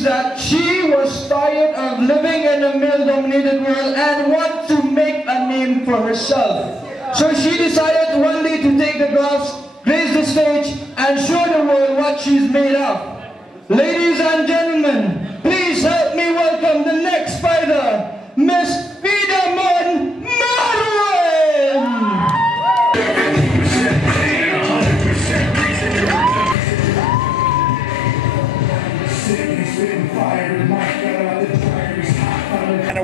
means that she was tired of living in a male-dominated world and want to make a name for herself. So she decided one day to take the gloves, grace the stage, and show the world what she's made of. Ladies and gentlemen, please help me welcome the next fighter, Miss Pidamon Marwen!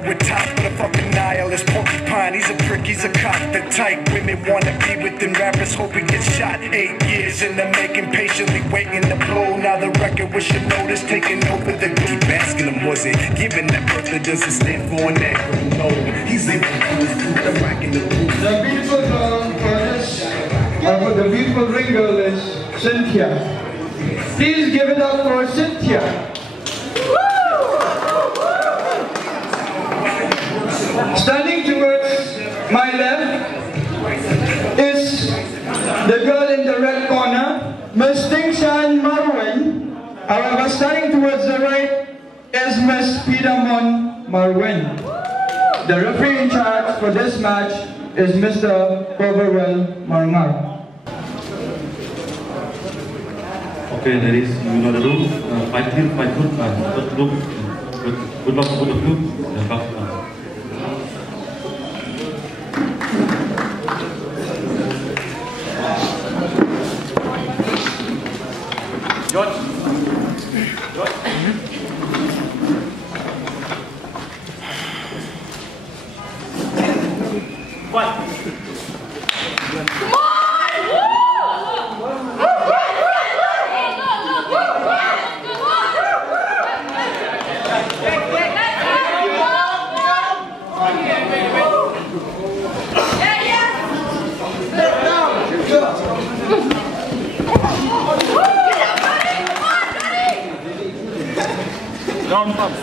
With top of the fucking nihilist porcupine. He's a prick, he's a cock. The type women wanna be with them rappers, hope he gets shot. 8 years in the making, patiently waiting to blow. Now the record with your notice taking over the deep basking him, was it? Giving that birth that doesn't stand for an acronym. No, he's able to do this through the rack in the booth. The beautiful girl for this, the beautiful ring girl is Cynthia. Please give it up for Cynthia. Standing towards my left is the girl in the red corner, Miss Tingshan Marwen. However, standing towards the right is Miss Pidamon Marwen. The referee in charge for this match is Mr. Poverwell Marngar. Okay, ladies, you know the rules. Fight clean, fight good, good look. Good luck, good of you. George. What? Come on! Down pump.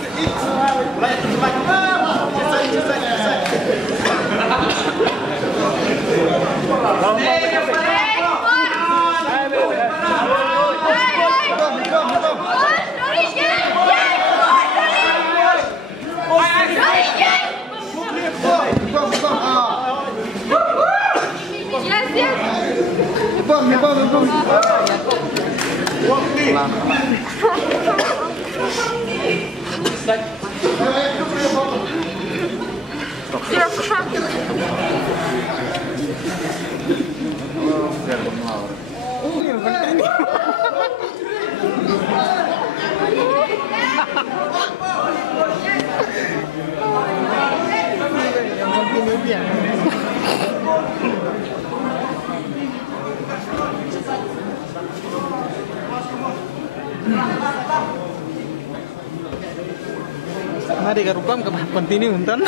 Mari garupam ke continue untan.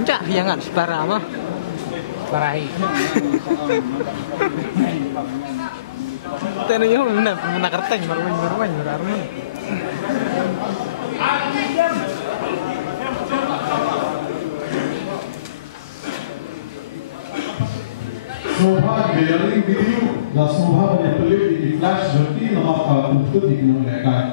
Enggak, jangan separa mah. Parahi. Tentunya mana kerteng baru arman. सौभाग्य bearing video ला सौभाग्य ने play की flash जल्दी नमक का उत्तर दिखने लगा है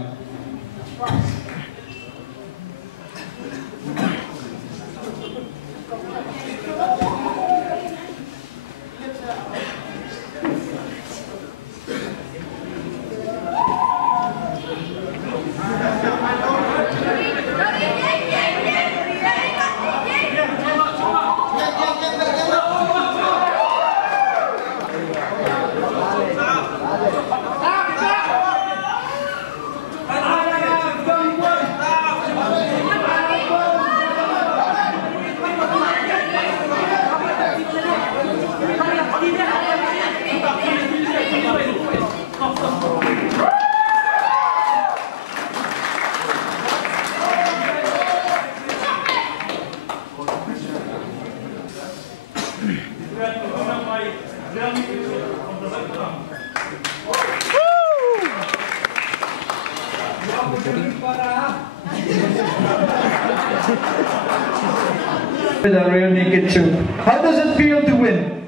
With a real naked choke. How does it feel to win?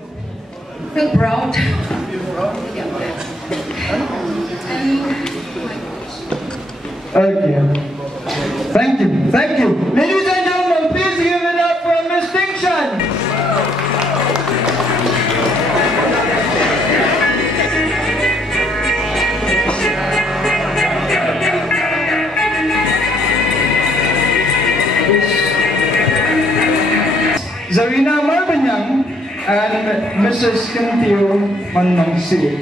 I feel proud. Okay. Thank you. Thank you. Ladies and gentlemen, please give it up for Miss Distinction. Zarina Marbanyang and Mrs. Kentio Manongsi.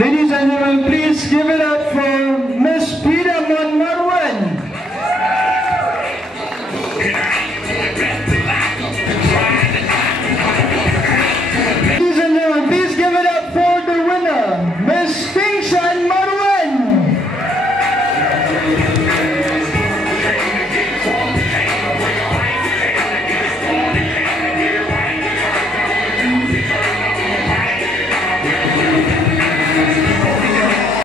Ladies and gentlemen, please give it up for Miss Pida Monmarwan. Ladies and gentlemen, please give it up for the winner, Miss Distinction Marwan.